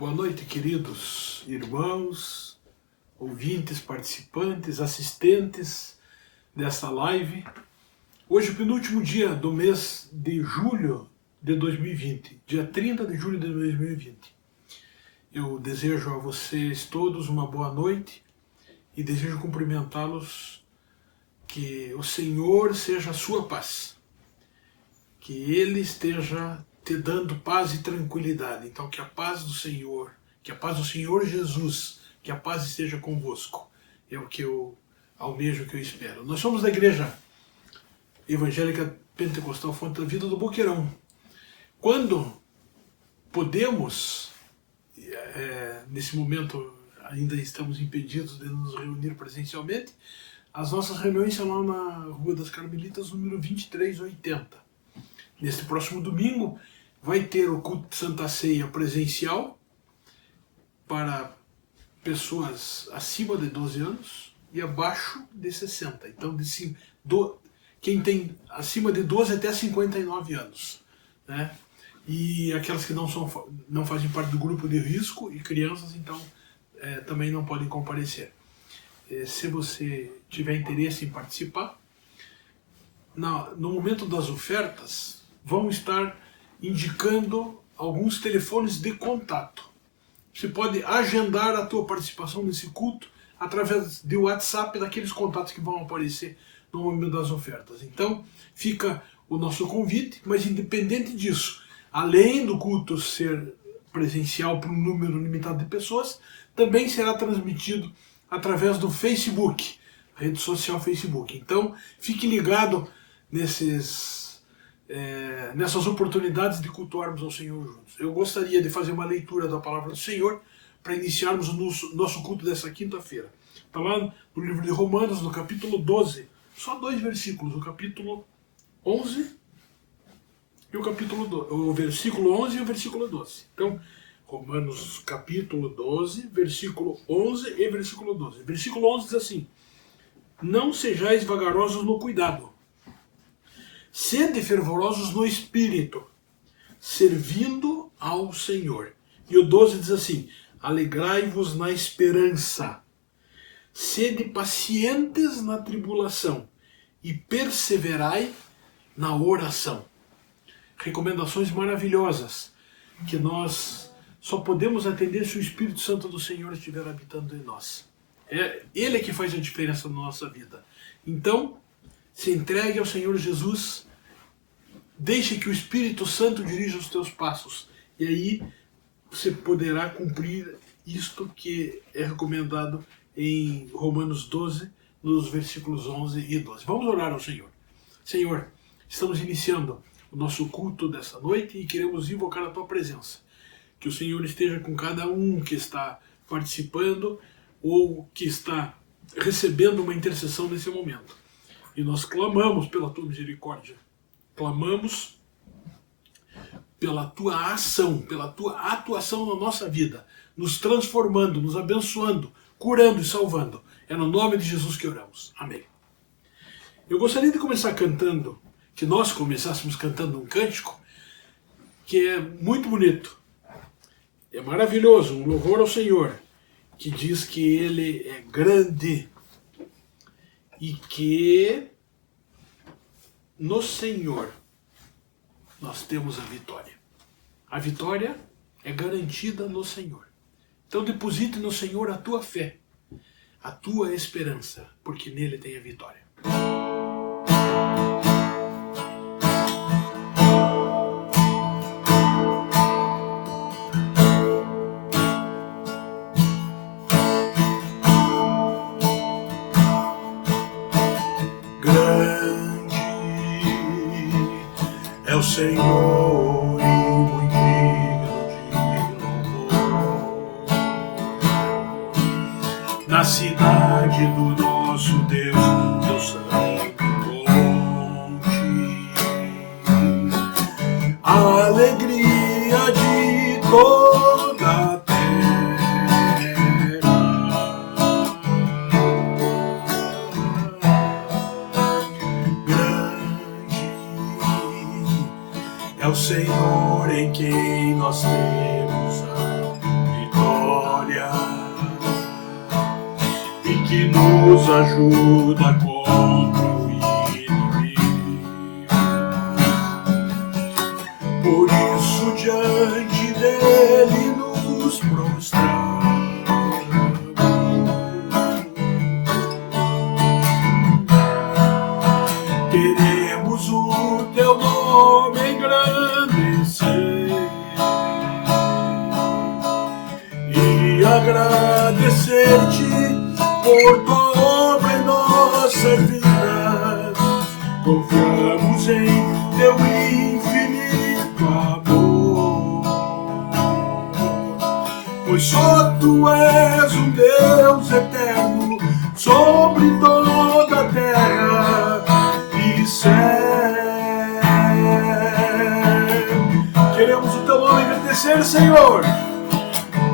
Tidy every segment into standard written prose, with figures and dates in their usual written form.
Boa noite, queridos irmãos, ouvintes, participantes, assistentes dessa live. Hoje é o penúltimo dia do mês de julho de 2020, dia 30 de julho de 2020. Eu desejo a vocês todos uma boa noite e desejo cumprimentá-los, que o Senhor seja a sua paz, que Ele esteja te dando paz e tranquilidade. Então, que a paz do Senhor, que a paz do Senhor Jesus, que a paz esteja convosco. É o que eu almejo, que eu espero. Nós somos da Igreja Evangélica Pentecostal Fonte da Vida do Boqueirão. Quando podemos, nesse momento ainda estamos impedidos de nos reunir presencialmente, as nossas reuniões são lá na Rua das Carmelitas, número 2380. Neste próximo domingo vai ter o culto de Santa Ceia presencial para pessoas acima de 12 anos e abaixo de 60. Então, quem tem acima de 12 até 59 anos, né? E aquelas que não fazem parte do grupo de risco e crianças, então também não podem comparecer. Se você tiver interesse em participar, no momento das ofertas, vão estar indicando alguns telefones de contato. Você pode agendar a tua participação nesse culto através de WhatsApp daqueles contatos que vão aparecer no momento das ofertas. Então, fica o nosso convite, mas independente disso, além do culto ser presencial para um número limitado de pessoas, também será transmitido através do Facebook, rede social Facebook. Então, fique ligado nessas oportunidades de cultuarmos ao Senhor juntos. Eu gostaria de fazer uma leitura da Palavra do Senhor para iniciarmos o nosso culto dessa quinta-feira. Está lá no livro de Romanos, no capítulo 12, só 2 versículos, o capítulo 11 e o versículo 11 e o versículo 12. Então, Romanos capítulo 12, versículo 11 e versículo 12. Versículo 11 diz assim: não sejais vagarosos no cuidado, sede fervorosos no espírito, servindo ao Senhor. E o 12 diz assim: alegrai-vos na esperança, sede pacientes na tribulação e perseverai na oração. Recomendações maravilhosas que nós só podemos atender se o Espírito Santo do Senhor estiver habitando em nós. É Ele que faz a diferença na nossa vida. Então, se entregue ao Senhor Jesus, deixe que o Espírito Santo dirija os teus passos, e aí você poderá cumprir isto que é recomendado em Romanos 12, nos versículos 11 e 12. Vamos orar ao Senhor. Senhor, estamos iniciando o nosso culto dessa noite e queremos invocar a Tua presença. Que o Senhor esteja com cada um que está participando ou que está recebendo uma intercessão nesse momento. E nós clamamos pela Tua misericórdia. Clamamos pela Tua ação, pela Tua atuação na nossa vida, nos transformando, nos abençoando, curando e salvando. É no nome de Jesus que oramos. Amém. Eu gostaria de começar cantando, que nós começássemos cantando um cântico que é muito bonito. É maravilhoso, um louvor ao Senhor, que diz que Ele é grande e que no Senhor nós temos a vitória. A vitória é garantida no Senhor. Então deposite no Senhor a tua fé, a tua esperança, porque nele tem a vitória. O Senhor e muito digno de louvor, na cidade do nosso Deus, teu santo monte, a alegria de toda a terra, grande é o Senhor em quem nós temos a nos ajuda contra o inimigo. Por isso diante dele nos prostramos. Queremos o teu nome engrandecer e agradecer-te por tua obra em nossa vida. Confiamos em teu infinito amor, pois só tu és um Deus eterno sobre toda a terra e céu. Queremos o teu nome engrandecer, Senhor.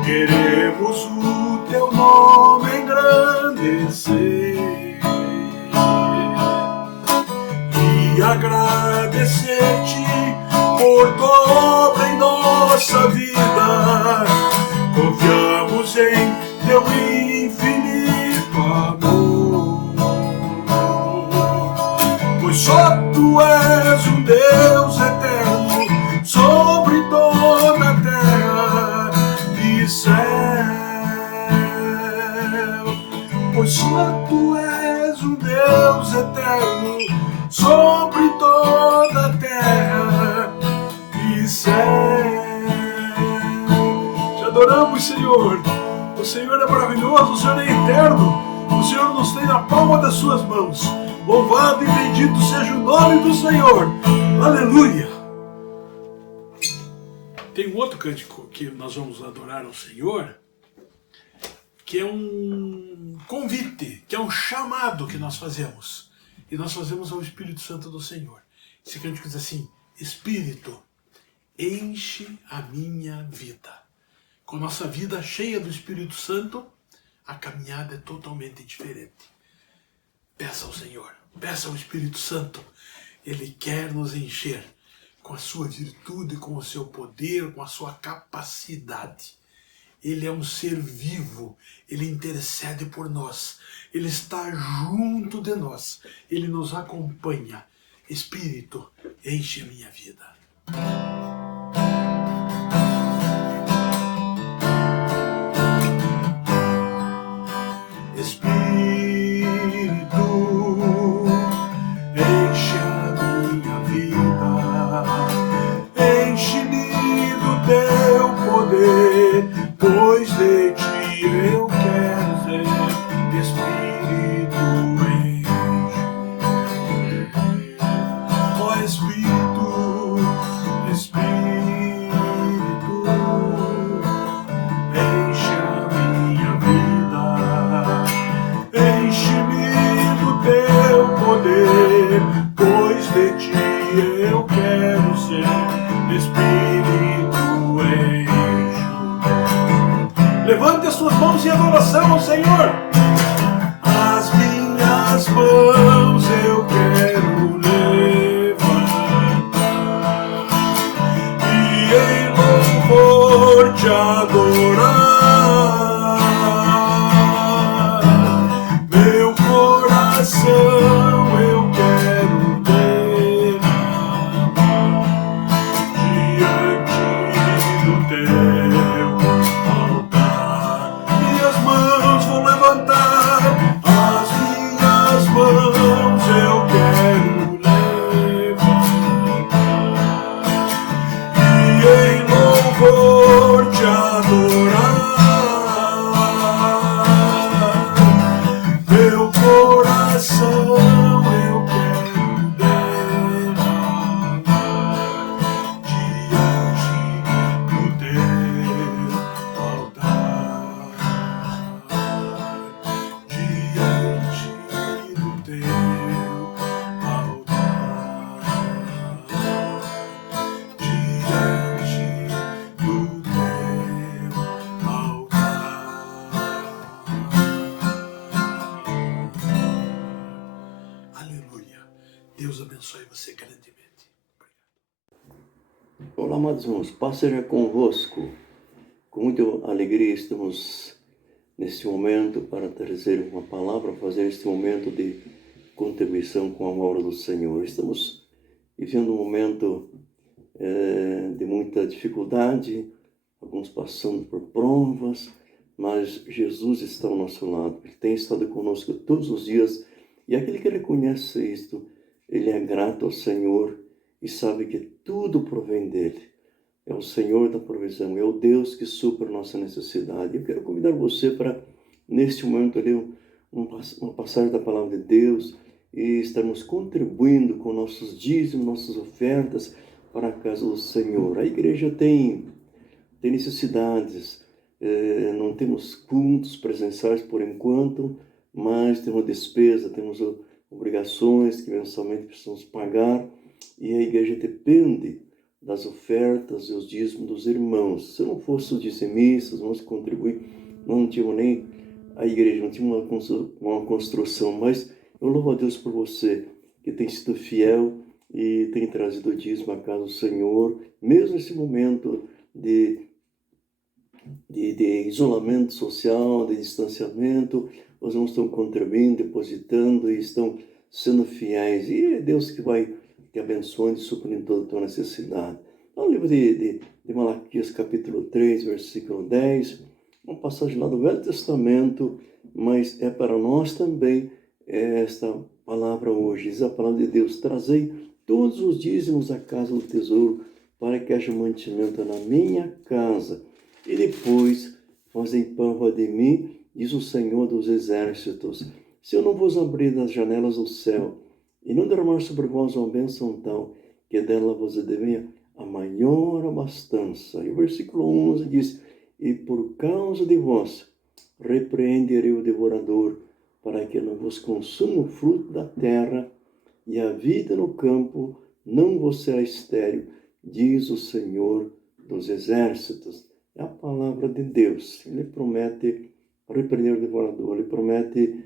Queremos o teu nome engrandecer e agradecer-te por tua obra em nossa vida. Confiamos em teu infinito amor, pois só tu és um Deus eterno sobre toda a terra e céu. Pois só tu és um Deus eterno sobre toda a terra e céu. Te adoramos, Senhor. O Senhor é maravilhoso, o Senhor é eterno. O Senhor nos tem na palma das suas mãos. Louvado e bendito seja o nome do Senhor. Aleluia. Tem um outro cântico que nós vamos adorar ao Senhor, que é um convite, que é um chamado que nós fazemos. E nós fazemos ao Espírito Santo do Senhor. Esse cântico diz assim: Espírito, enche a minha vida. Com nossa vida cheia do Espírito Santo, a caminhada é totalmente diferente. Peça ao Senhor, peça ao Espírito Santo. Ele quer nos encher com a sua virtude, com o seu poder, com a sua capacidade. Ele é um ser vivo, ele intercede por nós, ele está junto de nós, ele nos acompanha. Espírito, enche a minha vida. Pois de ti eu quero ser. Espírito, enche. Ó Espírito, Espírito, enche a minha vida. Enche-me do teu poder, pois de ti eu quero ser. Espírito, enche. Levante as suas mãos em adoração ao Senhor. As minhas mãos eu quero levantar e em louvor te adorar. Meu coração eu quero derramar diante do teu altar. Minhas mãos vou levantar, as minhas mãos eu quero levantar e em louvor te adorar. Meu coração eu quero derramar diante do teu altar. Diante do teu altar. Diante do teu altar. Aleluia. Deus abençoe você grandemente. Olá, amados irmãos, paz seja convosco. Com muita alegria estamos neste momento para trazer uma palavra, fazer este momento de contribuição com a obra do Senhor. Estamos vivendo um momento de muita dificuldade, alguns passando por provas, mas Jesus está ao nosso lado. Ele tem estado conosco todos os dias, e aquele que reconhece isto, ele é grato ao Senhor e sabe que tudo provém dele. É o Senhor da provisão, é o Deus que supra a nossa necessidade. Eu quero convidar você para, neste momento, ler uma passagem da palavra de Deus e estarmos contribuindo com nossos dízimos, nossas ofertas para a casa do Senhor. A igreja tem necessidades, não temos cultos presenciais por enquanto, mas temos despesa, temos obrigações que mensalmente precisamos pagar, e a igreja depende das ofertas e os dízimos dos irmãos. Se não fosse os dizimistas, não se contribuir, não tinha nem a igreja, não tinha uma construção, mas eu louvo a Deus por você que tem sido fiel e tem trazido o dízimo à casa do Senhor, mesmo nesse momento de isolamento social, de distanciamento. Os irmãos estão contribuindo, depositando e estão sendo fiéis, e é Deus que vai te abençoando e suprindo toda a tua necessidade. No livro de Malaquias, capítulo 3, versículo 10, uma passagem lá do Velho Testamento, mas é para nós também esta palavra hoje. Diz a palavra de Deus: trazei todos os dízimos à casa do tesouro, para que haja mantimento na minha casa, e depois fazei prova de mim, diz o Senhor dos exércitos, se eu não vos abrir as janelas do céu, e não derramar sobre vós uma bênção tal, que dela vos advenha a maior abastança. E o versículo 11 diz: e por causa de vós repreenderei o devorador, para que não vos consuma o fruto da terra, e a vida no campo não vos será estéril, diz o Senhor dos exércitos. É a palavra de Deus. Ele promete repreender o devorador, ele promete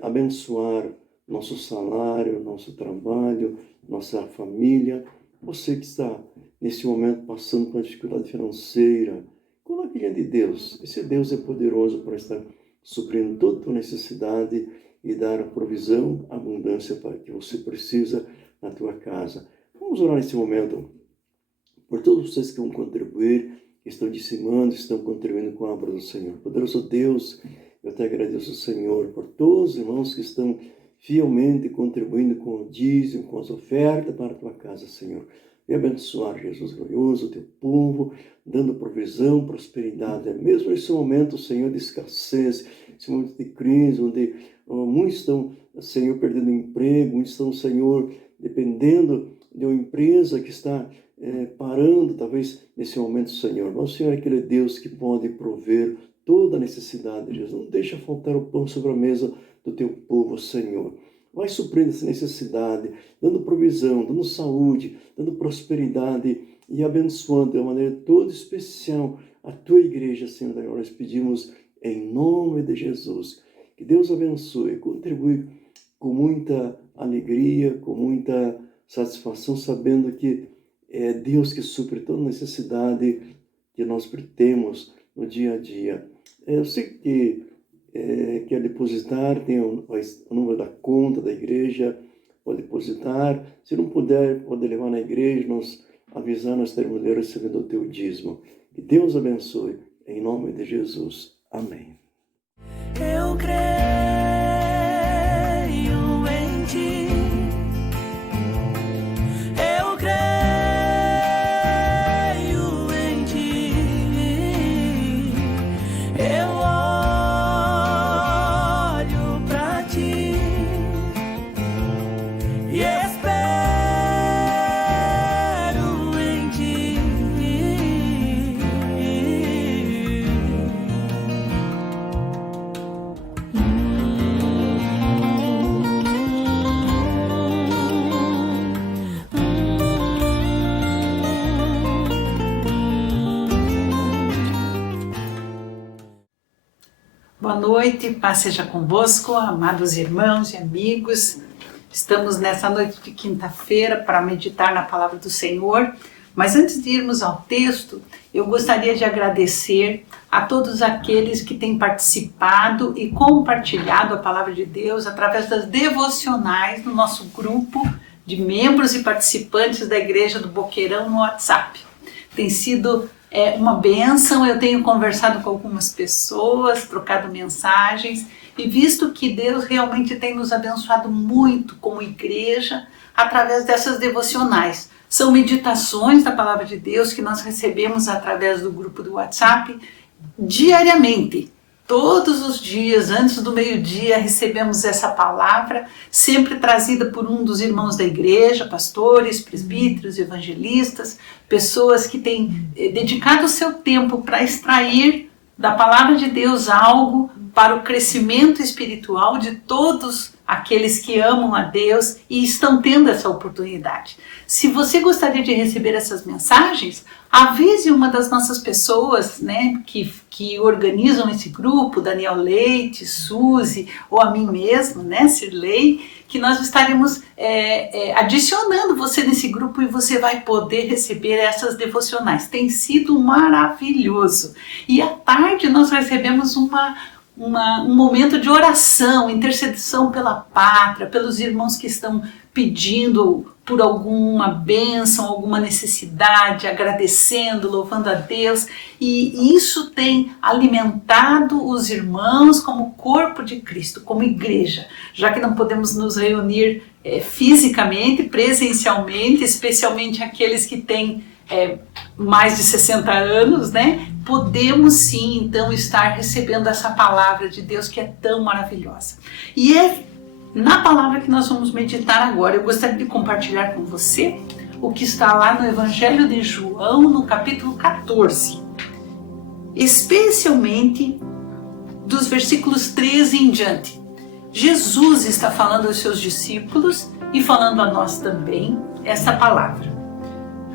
abençoar nosso salário, nosso trabalho, nossa família. Você que está nesse momento passando por uma dificuldade financeira, coloque diante de Deus. Esse Deus é poderoso para estar suprindo toda a tua necessidade e dar a provisão, a abundância para que você precisa na tua casa. Vamos orar nesse momento por todos vocês que vão contribuir, que estão dizimando, estão contribuindo com a obra do Senhor. Poderoso Deus, eu te agradeço, Senhor, por todos os irmãos que estão fielmente contribuindo com o dízimo, com as ofertas para a tua casa, Senhor. E abençoar, Jesus glorioso, o teu povo, dando provisão, prosperidade. Mesmo nesse momento, Senhor, de escassez, esse momento de crise, onde muitos estão, Senhor, perdendo emprego, muitos estão, Senhor, dependendo de uma empresa que está parando, talvez, nesse momento, Senhor. Mas o Senhor é aquele Deus que pode prover toda a necessidade, Jesus. Não deixa faltar o pão sobre a mesa do teu povo, Senhor. Vai suprindo essa necessidade, dando provisão, dando saúde, dando prosperidade e abençoando de uma maneira toda especial a tua igreja, Senhor. Nós pedimos em nome de Jesus. Que Deus abençoe, contribui com muita alegria, com muita satisfação, sabendo que é Deus que supre toda necessidade que nós temos no dia a dia. Eu sei que quer depositar, tem o número da conta da igreja, pode depositar. Se não puder, pode levar na igreja, nos avisar, nós teremos recebendo o teu dízimo. Que Deus abençoe, em nome de Jesus. Amém. Eu creio em ti. Eu creio em ti. Eu olho pra ti e espero em ti. Boa noite, paz seja convosco, amados irmãos e amigos. Estamos nessa noite de quinta-feira para meditar na palavra do Senhor. Mas antes de irmos ao texto, eu gostaria de agradecer a todos aqueles que têm participado e compartilhado a palavra de Deus através das devocionais do nosso grupo de membros e participantes da Igreja do Boqueirão no WhatsApp. Tem sido uma bênção, eu tenho conversado com algumas pessoas, trocado mensagens e visto que Deus realmente tem nos abençoado muito como igreja através dessas devocionais. São meditações da palavra de Deus que nós recebemos através do grupo do WhatsApp diariamente. Todos os dias, antes do meio-dia, recebemos essa palavra, sempre trazida por um dos irmãos da igreja, pastores, presbíteros, evangelistas, pessoas que têm dedicado o seu tempo para extrair da palavra de Deus algo para o crescimento espiritual de todos aqueles que amam a Deus e estão tendo essa oportunidade. Se você gostaria de receber essas mensagens, avise uma das nossas pessoas, né, que organizam esse grupo, Daniel Leite, Suzy, ou a mim mesma, né, Cirlei, que nós estaremos adicionando você nesse grupo e você vai poder receber essas devocionais. Tem sido maravilhoso. E à tarde nós recebemos um momento de oração, intercessão pela pátria, pelos irmãos que estão pedindo por alguma bênção, alguma necessidade, agradecendo, louvando a Deus. E isso tem alimentado os irmãos como corpo de Cristo, como igreja, já que não podemos nos reunir fisicamente, presencialmente, especialmente aqueles que têm mais de 60 anos, né? Podemos sim, então, estar recebendo essa palavra de Deus que é tão maravilhosa. E é na palavra que nós vamos meditar agora. Eu gostaria de compartilhar com você o que está lá no Evangelho de João, no capítulo 14. Especialmente dos versículos 13 em diante. Jesus está falando aos seus discípulos e falando a nós também essa palavra.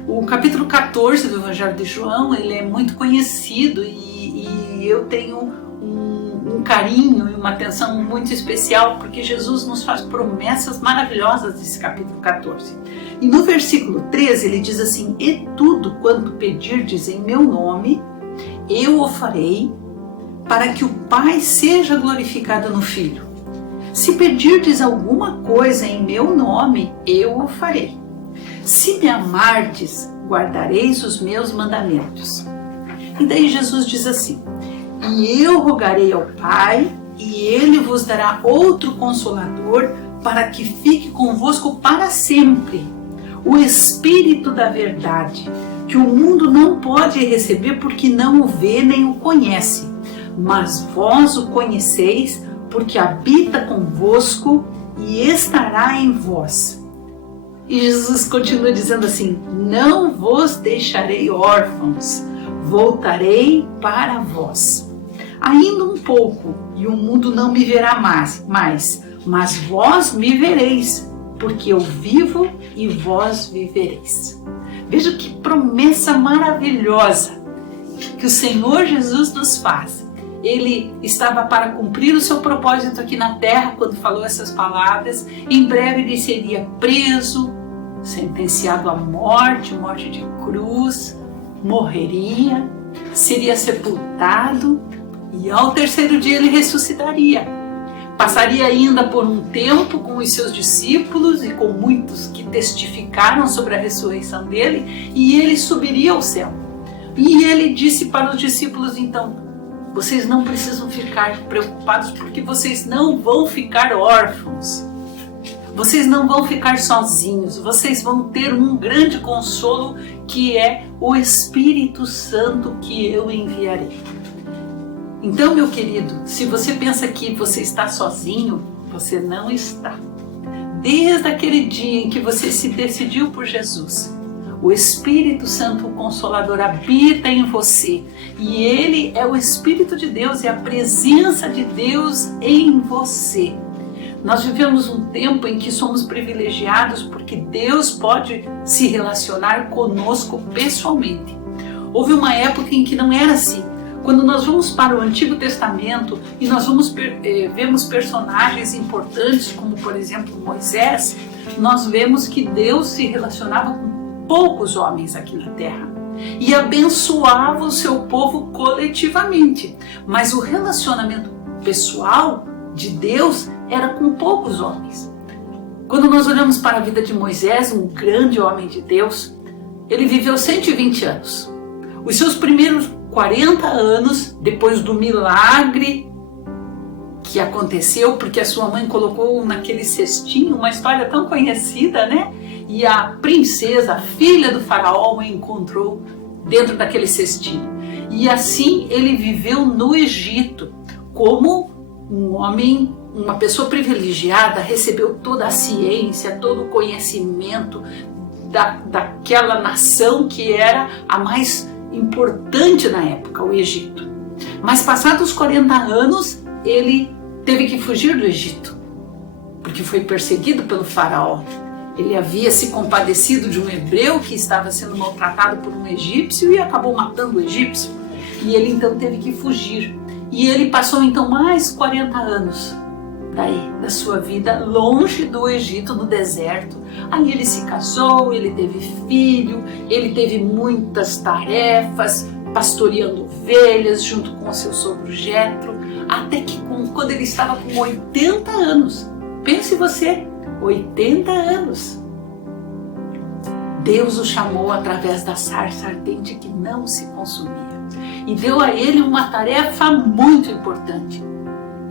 O capítulo 14 do Evangelho de João, ele é muito conhecido e eu tenho um carinho e uma atenção muito especial porque Jesus nos faz promessas maravilhosas nesse capítulo 14. E no versículo 13 ele diz assim: "E tudo quanto pedirdes em meu nome, eu o farei, para que o Pai seja glorificado no Filho. Se pedirdes alguma coisa em meu nome, eu o farei. Se me amardes, guardareis os meus mandamentos." E daí Jesus diz assim: "E eu rogarei ao Pai, e Ele vos dará outro Consolador, para que fique convosco para sempre, o Espírito da verdade, que o mundo não pode receber porque não o vê nem o conhece, mas vós o conheceis, porque habita convosco e estará em vós." E Jesus continua dizendo assim: "Não vos deixarei órfãos, voltarei para vós. Ainda um pouco, e o mundo não me verá mais, mas vós me vereis, porque eu vivo e vós vivereis." Veja que promessa maravilhosa que o Senhor Jesus nos faz. Ele estava para cumprir o seu propósito aqui na terra quando falou essas palavras. Em breve ele seria preso, sentenciado à morte de cruz, morreria, seria sepultado e ao terceiro dia ele ressuscitaria. Passaria ainda por um tempo com os seus discípulos e com muitos que testificaram sobre a ressurreição dele, e ele subiria ao céu. E ele disse para os discípulos então: "Vocês não precisam ficar preocupados porque vocês não vão ficar órfãos. Vocês não vão ficar sozinhos, vocês vão ter um grande consolo que é o Espírito Santo que eu enviarei." Então, meu querido, se você pensa que você está sozinho, você não está. Desde aquele dia em que você se decidiu por Jesus, o Espírito Santo, o Consolador, habita em você. E Ele é o Espírito de Deus, é a presença de Deus em você. Nós vivemos um tempo em que somos privilegiados porque Deus pode se relacionar conosco pessoalmente. Houve uma época em que não era assim. Quando nós vamos para o Antigo Testamento e nós vemos personagens importantes, como por exemplo Moisés, nós vemos que Deus se relacionava com poucos homens aqui na terra e abençoava o seu povo coletivamente. Mas o relacionamento pessoal de Deus era com poucos homens. Quando nós olhamos para a vida de Moisés, um grande homem de Deus, ele viveu 120 anos. Os seus primeiros 40 anos, depois do milagre que aconteceu, porque a sua mãe colocou naquele cestinho, uma história tão conhecida, né? E a princesa, a filha do faraó, o encontrou dentro daquele cestinho. E assim ele viveu no Egito, como um homem, uma pessoa privilegiada, recebeu toda a ciência, todo o conhecimento daquela nação que era a mais importante na época, o Egito. Mas passados 40 anos, ele teve que fugir do Egito, porque foi perseguido pelo faraó. Ele havia se compadecido de um hebreu que estava sendo maltratado por um egípcio e acabou matando o egípcio. E ele então teve que fugir. E ele passou então mais 40 anos da sua vida longe do Egito, no deserto. Ali ele se casou, ele teve filho, ele teve muitas tarefas, pastoreando ovelhas junto com o seu sogro Jetro, até que quando ele estava com 80 anos, pense você, 80 anos, Deus o chamou através da sarça ardente que não se consumia e deu a ele uma tarefa muito importante.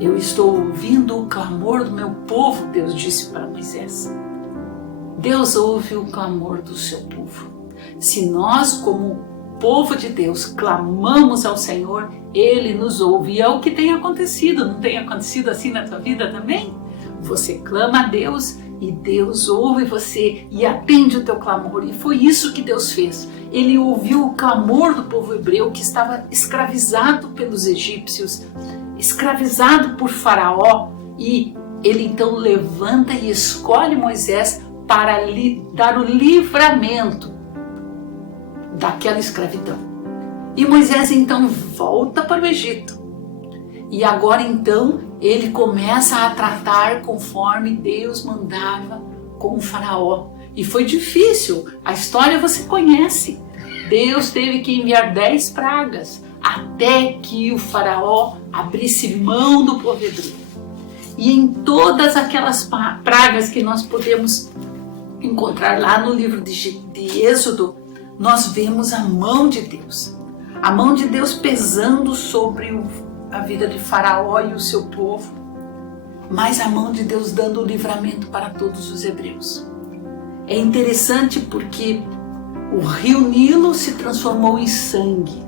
Eu estou ouvindo o clamor do meu povo, Deus disse para Moisés. Deus ouve o clamor do seu povo. Se nós, como povo de Deus, clamamos ao Senhor, Ele nos ouve. E é o que tem acontecido. Não tem acontecido assim na tua vida também? Você clama a Deus e Deus ouve você e atende o teu clamor. E foi isso que Deus fez. Ele ouviu o clamor do povo hebreu que estava escravizado pelos egípcios, escravizado por Faraó, e ele então levanta e escolhe Moisés para lhe dar o livramento daquela escravidão. E Moisés então volta para o Egito. E agora então ele começa a tratar conforme Deus mandava com o Faraó. E foi difícil, a história você conhece. Deus teve que enviar 10 pragas até que o Faraó abrisse mão do povo hebreu. E em todas aquelas pragas que nós podemos encontrar lá no livro de Êxodo, nós vemos a mão de Deus. A mão de Deus pesando sobre a vida de Faraó e o seu povo, mas a mão de Deus dando o livramento para todos os hebreus. É interessante porque o rio Nilo se transformou em sangue.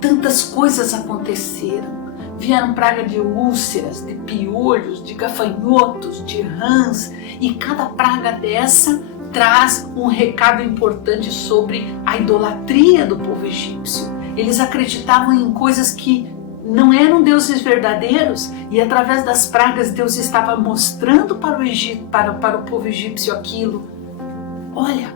Tantas coisas aconteceram. Vieram praga de úlceras, de piolhos, de gafanhotos, de rãs, e cada praga dessa traz um recado importante sobre a idolatria do povo egípcio. Eles acreditavam em coisas que não eram deuses verdadeiros, e através das pragas Deus estava mostrando para o Egito, para o povo egípcio aquilo. Olha,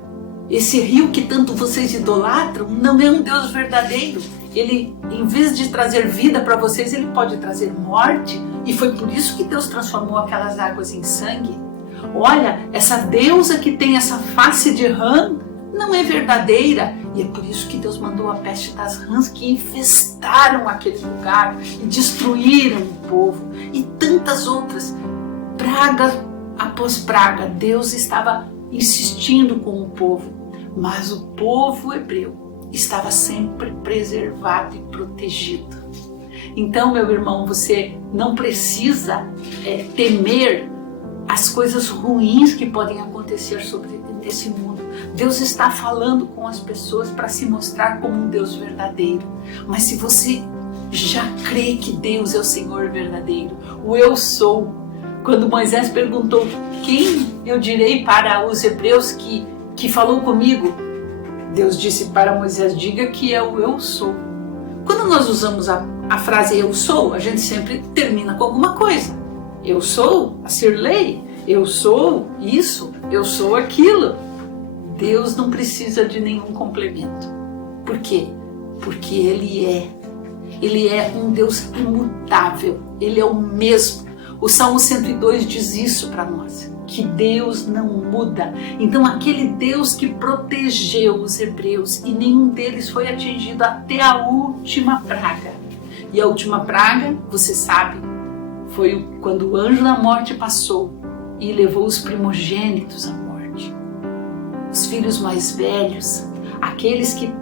esse rio que tanto vocês idolatram não é um Deus verdadeiro. Ele, em vez de trazer vida para vocês, ele pode trazer morte, e foi por isso que Deus transformou aquelas águas em sangue. Olha, essa deusa que tem essa face de rã não é verdadeira, e é por isso que Deus mandou a peste das rãs que infestaram aquele lugar e destruíram o povo, e tantas outras. Praga após praga, Deus estava insistindo com o povo, mas o povo hebreu estava sempre preservado e protegido. Então, meu irmão, você não precisa temer as coisas ruins que podem acontecer nesse mundo. Deus está falando com as pessoas para se mostrar como um Deus verdadeiro. Mas se você já crê que Deus é o Senhor verdadeiro, o eu sou, quando Moisés perguntou quem eu direi para os hebreus que falou comigo, Deus disse para Moisés, diga que é o eu sou. Quando nós usamos a frase eu sou, a gente sempre termina com alguma coisa. Eu sou a Cirlei, eu sou isso, eu sou aquilo. Deus não precisa de nenhum complemento. Por quê? Porque Ele é um Deus imutável, Ele é o mesmo. O Salmo 102 diz isso para nós, que Deus não muda. Então aquele Deus que protegeu os hebreus e nenhum deles foi atingido até a última praga. E a última praga, você sabe, foi quando o anjo da morte passou e levou os primogênitos à morte. Os filhos mais velhos, aqueles que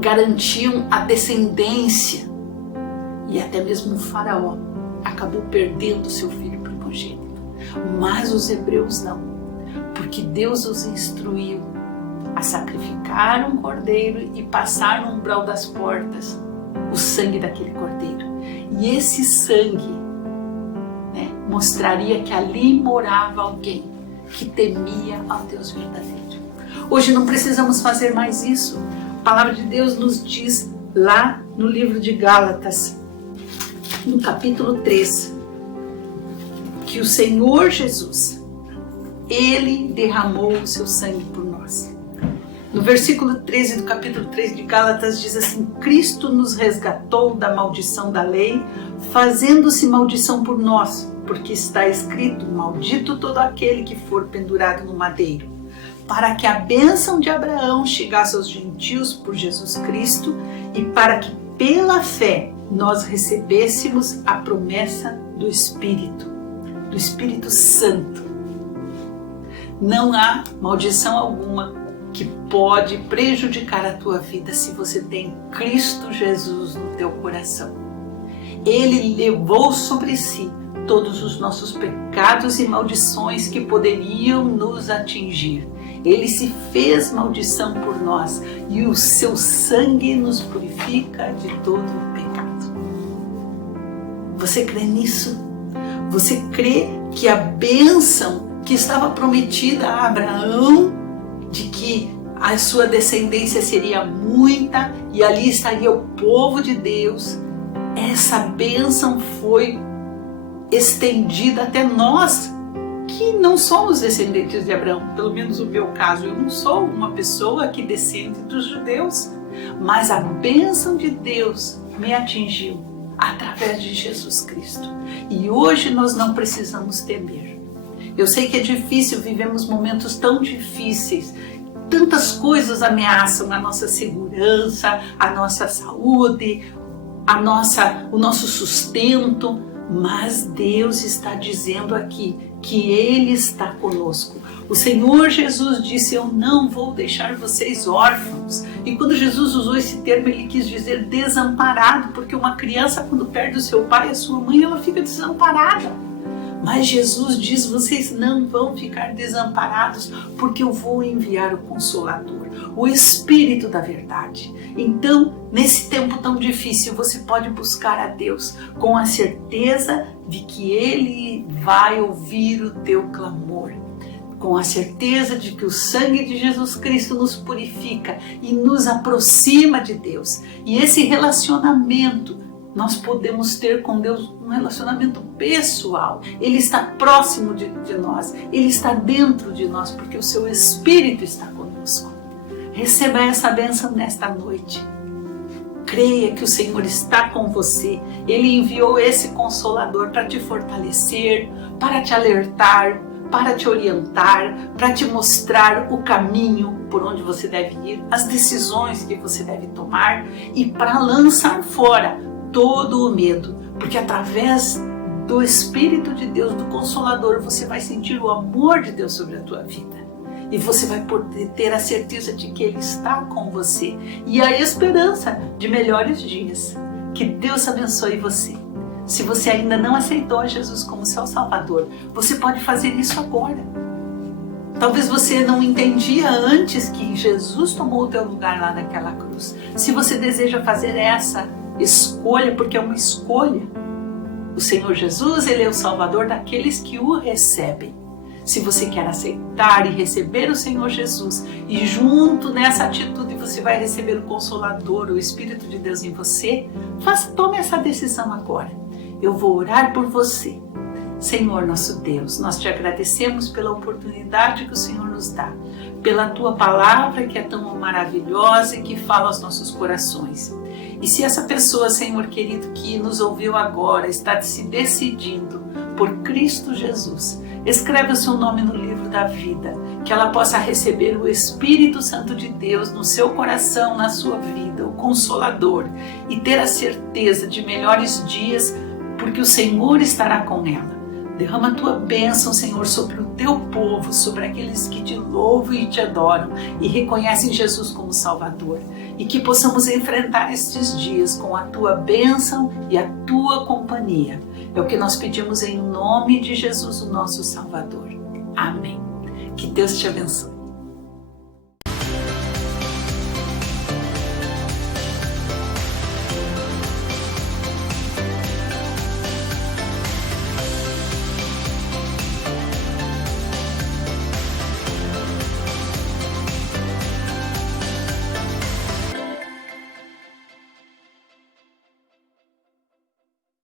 garantiam a descendência, e até mesmo o faraó acabou perdendo seu filho primogênito. Mas os hebreus não, porque Deus os instruiu a sacrificar um cordeiro e passar no umbral das portas o sangue daquele cordeiro. E esse sangue, mostraria que ali morava alguém que temia ao Deus verdadeiro. Hoje não precisamos fazer mais isso. A palavra de Deus nos diz lá no livro de Gálatas, no capítulo 3, que o Senhor Jesus, Ele derramou o seu sangue por nós. No versículo 13 do capítulo 3 de Gálatas diz assim: Cristo nos resgatou da maldição da lei, fazendo-se maldição por nós, porque está escrito: maldito todo aquele que for pendurado no madeiro, para que a bênção de Abraão chegasse aos gentios por Jesus Cristo e para que pela fé nós recebêssemos a promessa do Espírito Santo. Não há maldição alguma que pode prejudicar a tua vida se você tem Cristo Jesus no teu coração. Ele levou sobre si todos os nossos pecados e maldições que poderiam nos atingir. Ele se fez maldição por nós e o seu sangue nos purifica de todo o pecado. Você crê nisso? Você crê que a bênção que estava prometida a Abraão, de que a sua descendência seria muita e ali estaria o povo de Deus, essa bênção foi estendida até nós, que não somos descendentes de Abraão, pelo menos no meu caso, eu não sou uma pessoa que descende dos judeus, mas a bênção de Deus me atingiu através de Jesus Cristo. E hoje nós não precisamos temer. Eu sei que é difícil, vivemos momentos tão difíceis, tantas coisas ameaçam a nossa segurança, a nossa saúde, o nosso sustento, mas Deus está dizendo aqui que Ele está conosco. O Senhor Jesus disse: eu não vou deixar vocês órfãos. E quando Jesus usou esse termo, Ele quis dizer desamparado, porque uma criança, quando perde o seu pai e a sua mãe, ela fica desamparada. Mas Jesus diz: vocês não vão ficar desamparados, porque eu vou enviar o Consolador, o Espírito da verdade. Então, nesse tempo tão difícil, você pode buscar a Deus com a certeza de que Ele vai ouvir o teu clamor, com a certeza de que o sangue de Jesus Cristo nos purifica e nos aproxima de Deus. E esse relacionamento nós podemos ter com Deus, um relacionamento pessoal. Ele está próximo de nós, Ele está dentro de nós, porque o seu Espírito está conosco. Receba essa bênção nesta noite. Creia que o Senhor está com você. Ele enviou esse Consolador para te fortalecer, para te alertar, para te orientar, para te mostrar o caminho por onde você deve ir, as decisões que você deve tomar e para lançar fora todo o medo, porque através do Espírito de Deus, do Consolador, você vai sentir o amor de Deus sobre a tua vida e você vai poder ter a certeza de que Ele está com você e a esperança de melhores dias. Que Deus abençoe você. Se você ainda não aceitou a Jesus como seu Salvador, você pode fazer isso agora. Talvez você não entendia antes que Jesus tomou o teu lugar lá naquela cruz. Se você deseja fazer essa escolha, porque é uma escolha, o Senhor Jesus, Ele é o Salvador daqueles que o recebem. Se você quer aceitar e receber o Senhor Jesus, e junto nessa atitude você vai receber o Consolador, o Espírito de Deus em você, tome essa decisão agora. Eu vou orar por você. Senhor nosso Deus, nós te agradecemos pela oportunidade que o Senhor nos dá, pela tua palavra que é tão maravilhosa e que fala aos nossos corações. E se essa pessoa, Senhor querido, que nos ouviu agora, está se decidindo por Cristo Jesus, Escreve o seu nome no livro da vida, que ela possa receber o Espírito Santo de Deus no seu coração, na sua vida, o Consolador, e ter a certeza de melhores dias, porque o Senhor estará com ela. Derrama a tua bênção, Senhor, sobre o teu povo, sobre aqueles que te louvam e te adoram e reconhecem Jesus como Salvador. E que possamos enfrentar estes dias com a tua bênção e a tua companhia. É o que nós pedimos em nome de Jesus, o nosso Salvador. Amém. Que Deus te abençoe.